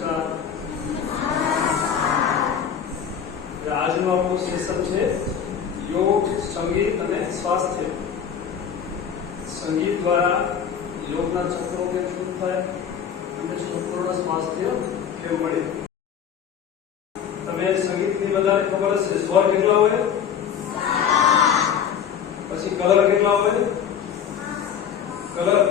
નમસ્કાર. આજનું આપણું સેશન છે યોગ, સંગીત અને સ્વાસ્થ્ય. સંગીત દ્વારા યોગના ચક્રો કેમ શુદ્ધ થાય અને સંપૂર્ણ સ્વાસ્થ્ય કેમ મળે. તમે સંગીતની બધાને ખબર હશે, સ્વર કેટલા હોય, પછી કલર કેટલા હોય, કલર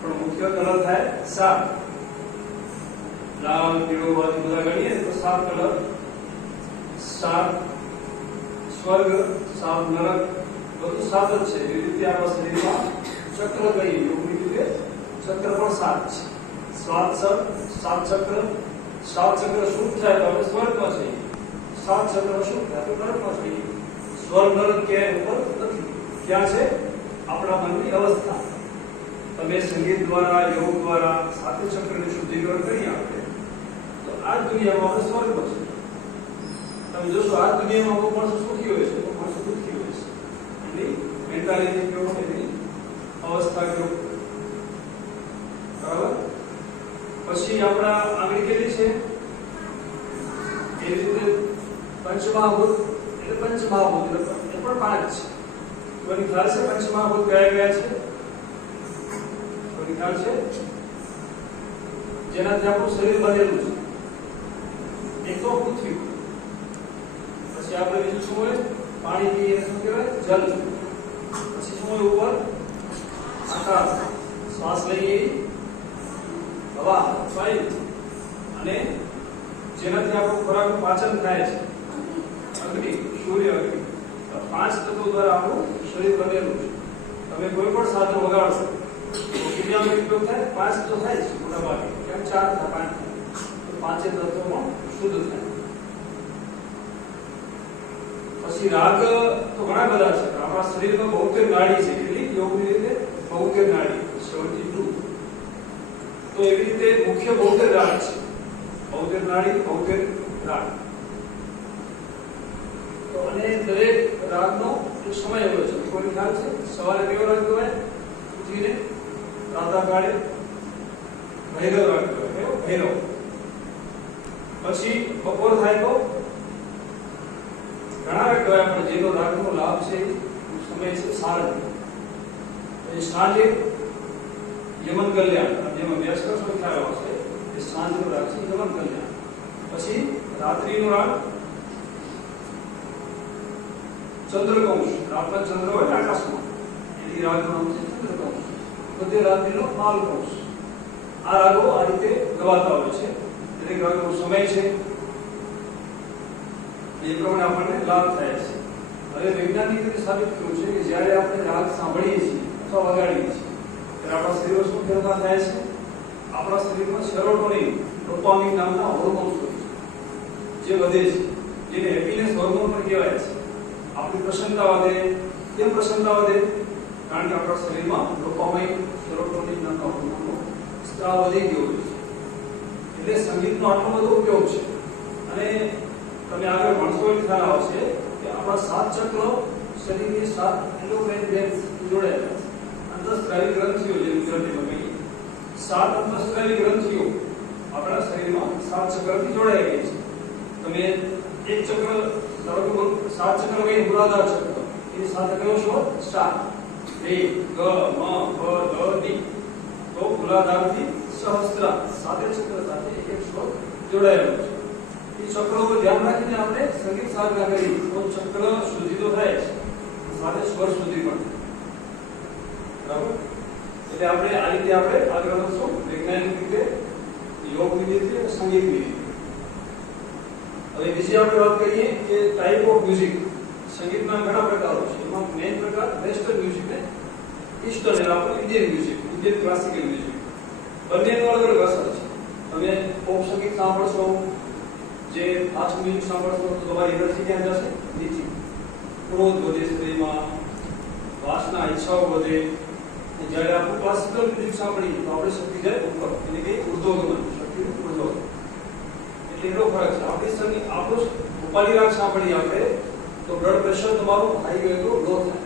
પણ મુખ્ય કલર થાય 7. લાલ, પીળો, બાજુ બધા ગણીએ તો 7 કલર. 7 સ્વર્ગ, 7 નરક, બધું 7 જ છે. એ રીતે આપણા શરીરમાં ચક્ર કહીએ, યોગની રીતે ચક્ર પણ 7 છે. 7 ચક્ર. 7 ચક્ર શુદ્ધ થાય તો આપણે સ્વર્ગમાં જઈએ, 7 ચક્ર શુદ્ધ થાય તો નરકમાં જઈએ. સ્વર્ગ નરક ક્યાંય ઉપર નથી, ક્યાં છે? આપણા મનની અવસ્થા. તમે સંગીત દ્વારા, યોગ દ્વારા 7 ચક્રની શુદ્ધિકરણ કરી આપે તો આ દુનિયામાં આપણે સ્વર્ગમાં છે. તમે જોશો આ દુનિયામાં અમુક માણસો સુખી હોય છે, અમુક માણસો દુઃખી હોય છે. એની મેન્ટાલિટી કેવો, એની અવસ્થા કેવો, બરાબર. પછી આપણા આંગળી કેટલી છે? એવી રીતે પંચમહાભૂત, એટલે પંચમહાભૂત એ પણ 5 છે. કોની ખ્યાલ છે પંચમહાભૂત કયા કયા છે? કોની ખ્યાલ છે? જેનાથી આપણું શરીર બનેલું છે. એક તો પૃથ્વી, પછી આપણે બીજું શું હોય? પાણી પીએ શું કહેવાય? જલ. પછી શું હોય ઉપર? આકાશ. શ્વાસ લઈએ હવા, વાયુ. અને જેનાથી આપણું ખોરાકનું પાચન થાય છે અગ્નિ, સૂર્ય, અગ્નિ. 5 તત્વો દ્વારા આપણું શરીર બનેલું છે. તમે કોઈ પણ સાધન વગાડશો તો કેટલા ઉપયોગ થાય? 5 તો થાય છે મોટા ભાગે. કેમ 4 થાય, 5 તો 5 તત્વોમાં શુદ્ધ થાય. પછી રાગ તો ઘણા બધા છે. આપણા શરીરમાં 72 નાડી છે. કેટલી? યોગની રીતે 72 નાડી, 72. તો એવી રીતે મુખ્ય 72 રાગ છે. 72 નાડી, 72 રાગ. તો અને દરેક રાગનો એક સમય હોય છે. કોઈ ખ્યાલ છે? સવારે કેવો રાગ કહેવાય? ઉઠીને પ્રાતઃ કાળે ભૈરવ રાગ કહેવાય. કેવો? ભૈરવ. પછી બપોર થાય તો ઘણા રાગ કહેવાય, પણ જેનો રાગનો લાભ છે સમય છે સારંગ. પછી સાંજે યમન કલ્યાણ, જેમાં વ્યસ્ત છો ખ્યાલ આવશે. એ સાંજનો રાગ છે યમન કલ્યાણ. પછી રાત્રિનો રાગ ચંદ્રકંશ. રાતના ચંદ્ર હોય આકાશમાં, એની રાગનું નામ છે ચંદ્રકંશ. મધ્ય રાત્રિનો માલકંશ. આ રાગો આ રીતે ગવાતા હોય છે. દરેક રાગનો સમય છે, એ પ્રમાણે આપણને લાભ થાય છે. હવે વૈજ્ઞાનિક રીતે સાબિત થયું છે કે જ્યારે આપણે રાગ સાંભળીએ છીએ અથવા વગાડીએ છીએ ત્યારે આપણા શરીરમાં શું ફેરફાર થાય છે? આપણા શરીરમાં સેરોટોનિન, ડોપામિન નામના હોર્મોન્સ હોય છે, જે વધે છે, જેને હેપીનેસ હોર્મોન પણ કહેવાય છે. આપણી પ્રસન્નતા વધે. કેમ પ્રસન્નતા વધે? કારણ કે આપણા શરીરમાં ડોપામાઇન, સેરોટોનિન નામના હોર્મોનનો સ્ત્રાવ વધી ગયો છે. એટલે સંગીતનો આટલો બધો ઉપયોગ છે. અને તમે આગળ ભણશો એટલે ખ્યાલ આવશે કે આપણા 7 ચક્રો શરીરની 7 એન્ડોક્રાઇન ગ્લેન્ડ જોડાયેલા છે. અંતઃસ્ત્રાવી ગ્રંથિઓ, જે ગુજરાતીમાં કહીએ 7 અંતઃસ્ત્રાવી ગ્રંથિઓ આપણા શરીરમાં 7 ચક્રથી જોડાઈ ગઈ છે. તમે એક ચક્ર, 7 ચક્ર કઈ મૂલાધાર ચક્ર, એ સાથે કયો સ્વર? સ્ટાર. રે, ગ, મ, પ, દ, ની. તો મૂલાધારથી સહસ્ત્રા 7 ચક્ર સાથે એક સ્વર જોડાયેલો છે. એ ચક્રો પર ધ્યાન રાખીને આપણે સંગીત સાધના કરીએ તો ચક્ર શુદ્ધિ તો થાય છે, સાથે સ્વર શુદ્ધિ પણ થાય. બરાબર. એટલે આપણે આ રીતે આપણે આગળ વધશું, વૈજ્ઞાનિક રીતે, યોગની રીતે, સંગીતની રીતે. હવે બીજી આપણે વાત કરીએ કે ટાઈપ ઓફ મ્યુઝિક. સંગીતના ઘણા પ્રકારો છે. એમાં મેઇન પ્રકાર વેસ્ટર્ન મ્યુઝિક ને ઈસ્ટર્ન, એટલે આપણે Indian music, Indian classical music. બંનેનો અલગ અલગ અસર છે. તમે પોપ સંગીત સાંભળશો, જે ફાસ્ટ મ્યુઝિક સાંભળશો તો તમારી એનર્જી ક્યાં જશે? નીચે. ક્રોધ વધે શરીરમાં, વાસના, ઈચ્છાઓ વધે. જ્યારે આપણે ક્લાસિકલ મ્યુઝિક સાંભળીએ તો આપણે શક્તિ જાય ઉપર, એટલે કે ઉર્ધ્વગમન, શક્તિનું ઉર્ધ્વ. એટલે એનો ફરક છે. આપણી સંગીત, આપણું ભોપાલી રાગ સાંભળીએ આપણે તો બ્લડ પ્રેશર તમારું હાઈ હોય તો લો થાય.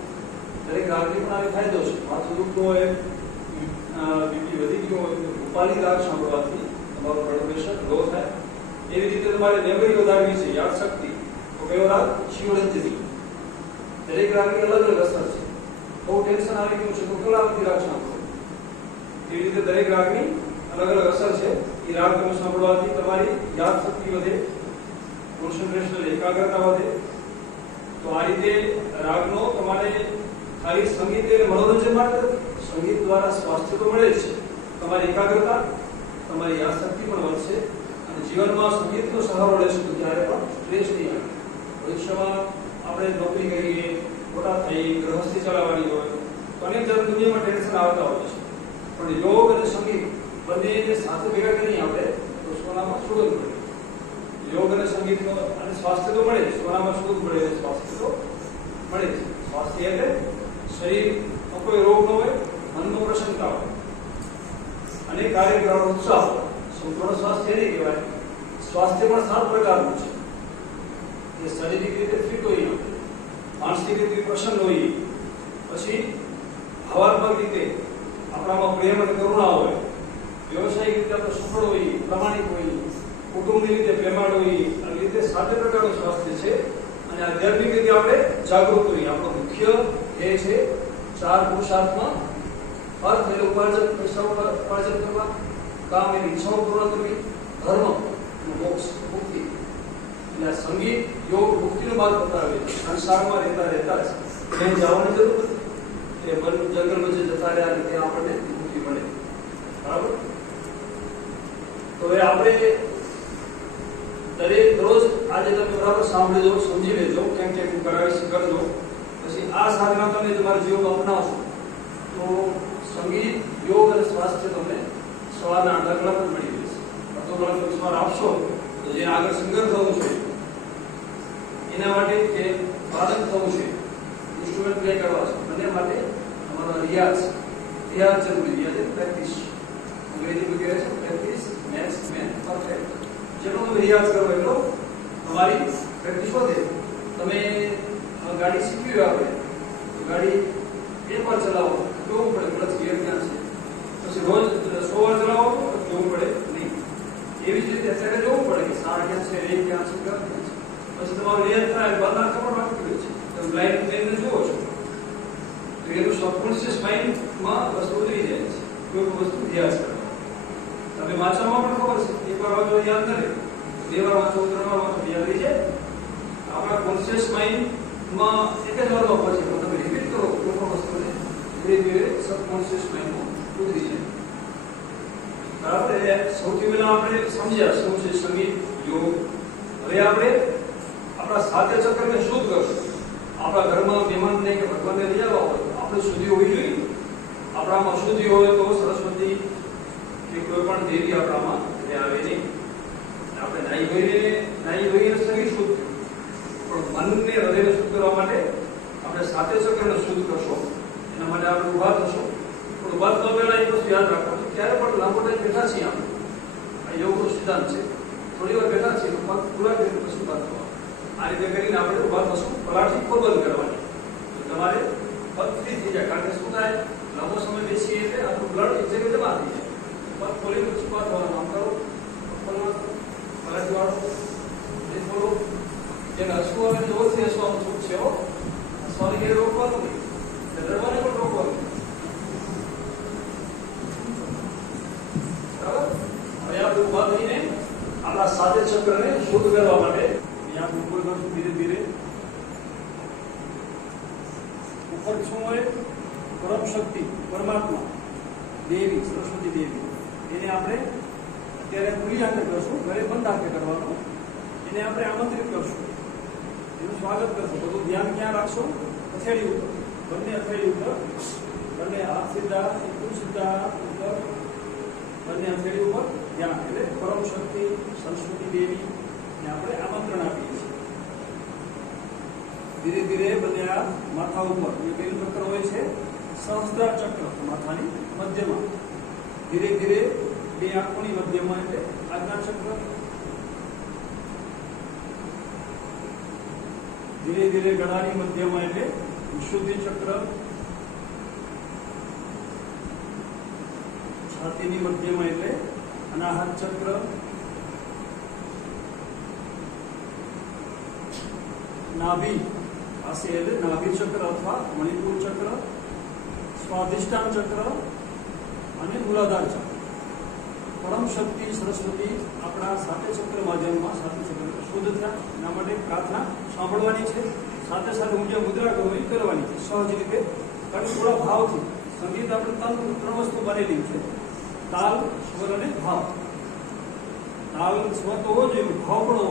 દરેક રાગની પણ આવી ફાયદો છે. માથું દુખતું હોય, બીપી વધી ગયો હોય તો ભોપાલી રાગ સાંભળવાથી તમારું બ્લડ પ્રેશર લો થાય. એવી રીતે તમારે મેમરી વધારવી છે, યાદશક્તિ, તો કયો રાગ? શિવરંજની. દરેક રાગની અલગ અલગ અસર છે. બહુ ટેન્શન આવી ગયું છે તો કલાવતી રાગ સાંભળો. એવી રીતે દરેક રાગની અલગ અલગ અસર છે. એ રાગ તમે સાંભળવાથી તમારી યાદશક્તિ વધે, કોન્સન્ટ્રેશન એકાગ્રતા વધે. તો આ રીતે રાગનો તમારે ખાલી સંગીત એટલે મનોરંજન માટે સંગીત દ્વારા સ્વાસ્થ્ય તો મળે જ છે, તમારી એકાગ્રતા, તમારી યાદશક્તિ પણ વધશે અને જીવનમાં સંગીતનો સહારો લેશો તો ત્યારે પણ સ્ટ્રેસ નહીં આવે. ભવિષ્યમાં આપણે નોકરી કરીએ, મોટા થઈ, ગૃહસ્થી ચલાવવાની હોય તો અનેક દુનિયામાં ટેન્શન આવતા હોય છે. પણ યોગ અને સંગીત બંનેને સાથે ભેગા કરી આપણે તો સોનામાં સુગંધ મળે. યોગ અને સંગીતનો અને સ્વાસ્થ્ય તો મળે, સોનામાં સુગંધ મળે, સ્વાસ્થ્ય તો મળે છે. સ્વાસ્થ્ય એટલે શરીરમાં કોઈ રોગ ન હોય, મનમાં પ્રસન્નતા હોય અને કાર્ય કરવાનો ઉત્સાહ હોય. સંપૂર્ણ સ્વાસ્થ્ય નહીં કહેવાય. સ્વાસ્થ્ય પણ 7 પ્રકારનું છે. એ શારીરિક રીતે ફિટ હોય, માનસિક રીતે પ્રસન્ન હોય, પછી ભાવાત્મક રીતે આપણામાં પ્રેમ અને કરુણા હોય, વ્યવસાયિક રીતે આપણે સફળ હોઈએ, પ્રામાણિક હોઈએ, કુટુંબની રીતે પ્રેમાળ હોઈએ. આ રીતે 7 પ્રકારનું સ્વાસ્થ્ય છે. અને આધ્યાત્મિક રીતે આપણે જાગૃત હોઈએ. આપણો મુખ્ય ધ્યેય છે 4 પુરુષાર્થમાં અર્થ એટલે ઉપાર્જન, પૈસા ઉપાર્જન કરવા, કામ એની ઈચ્છાઓ પૂર્ણ કરવી, ધર્મ અને મોક્ષ, મુક્તિ. એટલે આ સંગીત, યોગ મુક્તિનો માર્ગ બતાવે છે. સંસારમાં રહેતા રહેતા જ ક્યાંય જવાની જરૂર નથી. એ વન જંગલ વચ્ચે જતા રહ્યા અને ત્યાં આપણને મુક્તિ મળે. બરાબર? તો હવે આપણે દરેક રોજ આજે તમે બરાબર સાંભળી લો, સમજી લેજો, કેમ કે હું કરાવીશ કરજો. પછી આ સાધના તમે તમારા જીવનમાં અપનાવશો તો સંગીત, યોગ અને સ્વાસ્થ્ય તમને સવારના 8 કલાક જ મળી રહેશે. અડધો કલાક તમે સવાર આપશો તો જે આગળ સિંગર થવું છે એના માટે કે વાદક થવું છે, ઇન્સ્ટ્રુમેન્ટ પ્લે કરવા છે, બંને માટે તમારો રિયાઝ જરૂરી. રિયાઝ એટલે પ્રેક્ટિસ. અંગ્રેજીમાં કહે છે પ્રેક્ટિસ મેક્સ મેન પરફેક્ટ. જેટલો તમે રિયાઝ કરો એટલો તમારી પ્રેક્ટિસ વધે. તમે ગાડી શીખવી હોય આપણે તો ગાડી એકવાર ચલાવો જોવું પડે ક્લચ ગિયર ક્યાં છે, પછી રોજ 100 વાર ચલાવો તો જોવું પડે નહીં. એવી જ રીતે અત્યારે જોવું પડે કે સાર ક્યાં છે, રેક ક્યાં છે, ક્યાં છે. પછી તમારું રિયાઝ થાય બહારના ખબર વાંચી ગયું છે, તમે બ્લાઇન્ડ થઈને જુઓ છો તો એનું સબકોન્શિયસ માઇન્ડમાં વસ્તુ ઉતરી જાય છે. કોઈ પણ વસ્તુ રિયાઝ કરે. તમે વાંચવામાં પણ ખબર છે, એકવાર વાંચો યાદ ન રહે, 2 વાર વાંચો, 3 વાર વાંચો યાદ રહી જાય. આપણા કોન્શિયસ માઇન્ડમાં એક જ વારમાં પહોંચે પણ તમે રિપીટ કરો કોઈ પણ વસ્તુને ધીરે ધીરે સબકોન્શિયસ માઇન્ડમાં ઉતરી જાય. બરાબર? એ સૌથી પહેલા આપણે સમજ્યા શું છે સંગીત, યોગ. હવે આપણે આપણા સાધ્ય ચક્રને શુદ્ધ કરશું. આપણા ઘરમાં મહેમાનને કે ભગવાનને લઈ આવવા હોય આપણે શુદ્ધિ હોવી જોઈએ. આપણામાં શુદ્ધિ હોય તો સરસ્વતી કે કોઈ પણ દેવી આપણામાં આવે નહીં. આપણે નાઈ ધોઈને શરીર શુદ્ધ થયું, પણ મનને, હૃદયને શુદ્ધ કરવા માટે આપણે સાતે ચક્રને શુદ્ધ કરશો. એના માટે આપણે ઉભા થશો. પણ ઉભા થવા પહેલા એક વસ્તુ યાદ રાખવાનું, ક્યારે પણ લાંબો ટાઈમ બેઠા છીએ આપણે, આ યોગનો સિદ્ધાંત છે. થોડી વાર બેઠા છીએ પગ પૂરા કરીને પછી ઉભા થવા. આ રીતે કરીને આપણે ઉભા થશું. પલાઠી બંધ કરવાની. તમારે પગ ફ્રી થઈ જાય. કારણ કે શું થાય, લાંબો સમય બેસીએ એટલે આપણું બ્લડ એક જગ્યાએ જમા થઈ જાય. પગ ખોલીને પછી ઉભા થવાનું. આમ કરો, પલાઠી વાળો એ ખોલો. જેને હસવું આવે જોરથી હસવાનું છૂટ છે. હસવાની ઘેર રોકવાનું નહીં, ડરવાને પણ રોકવાનું. બરાબર? હવે આપણે ઉભા થઈને આપણા સાધ્ય ચક્રને શુદ્ધ કરવા માટે અહીંયા ઉપર કરશું ધીરે ધીરે. ઉપર શું હોય? પરમ શક્તિ, પરમાત્મા, દેવી, સરસ્વતી દેવી. એને આપણે અત્યારે ખુલ્લી આંખે કરશું, ઘરે બંધ આંખે કરવાનું. એને આપણે આમંત્રિત કરશું, એનું સ્વાગત કરશું. બધું ધ્યાન ક્યાં રાખશો? હથેળી ઉપર, બંને હથેળી ઉપર, બંને હાથ સીધા, એકદમ સીધા ઉપર, બંને હથેળી ઉપર ધ્યાન. એટલે પરમ શક્તિ, સરસ્વતી દેવી ને આપણે આમંત્રણ આપીએ છીએ. ધીરે ધીરે બંને આ માથા ઉપર, એ પહેલું ચક્ર હોય છે સહસ્ત્રાર ચક્ર, માથાની મધ્યમાં. ધીરે ધીરે 2 આંખોની મધ્યમાં એટલે આજ્ઞા ચક્ર. ધીરે ધીરે ગળાની મધ્યમાં એટલે વિશુદ્ધિ ચક્ર. છાતીની મધ્યમાં એટલે અનાહત ચક્ર, નાભી પાસે એટલે નાભી ચક્ર અથવા મણિપુર ચક્ર, સ્વાધિષ્ઠાન ચક્ર અને મૂલાધાર ચક્ર. પરમ શક્તિ સરસ્વતી આપણા સાતે ચક્ર માધ્યમમાં સાતે ચક્ર શુદ્ધ થયા. એના માટે પ્રાર્થના સાંભળવાની છે, સાથે સાથે હું જે મુદ્રા કહું એ કરવાની છે સહજ રીતે. કારણ કે થોડા ભાવથી સંગીત આપણે ત્રણ વસ્તુ બનેલી છે: તાલ, સ્વર અને ભાવ. તાલ સ્વર તો હોવો જોઈએ, ભાવ પણ હોવો.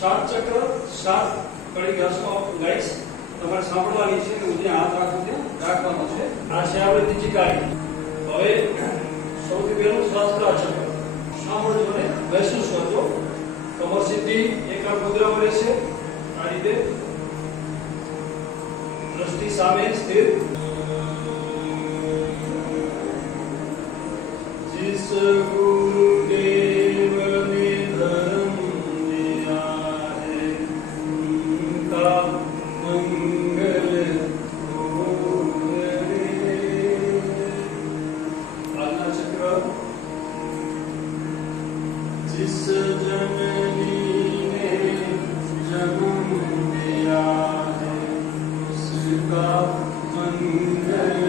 સાત ચક્ર સાત કડી ઘાસમાં ગાઈશ તમારે સાંભળવાની છે કે હું ત્યાં હાથ રાખું ત્યાં રાખવાનો છે. આ છે આપણે ત્રીજી કાળી. હવે સૌથી પહેલું સહસ્ત્રા ચક્ર સાંભળજો ને મહેસૂસ કરજો. કમર સીધી એકાગ્ર મુદ્રામાં રહેશે. આ રીતે દ્રષ્ટિ સામે સ્થિર. जिस गुरुदेव ने धर्म दिया है उनका मंगल हो रे. आज्ञा चक्र जिस जननी ने जन्म दिया है उसका मंगल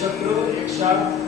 चक्र एक साथ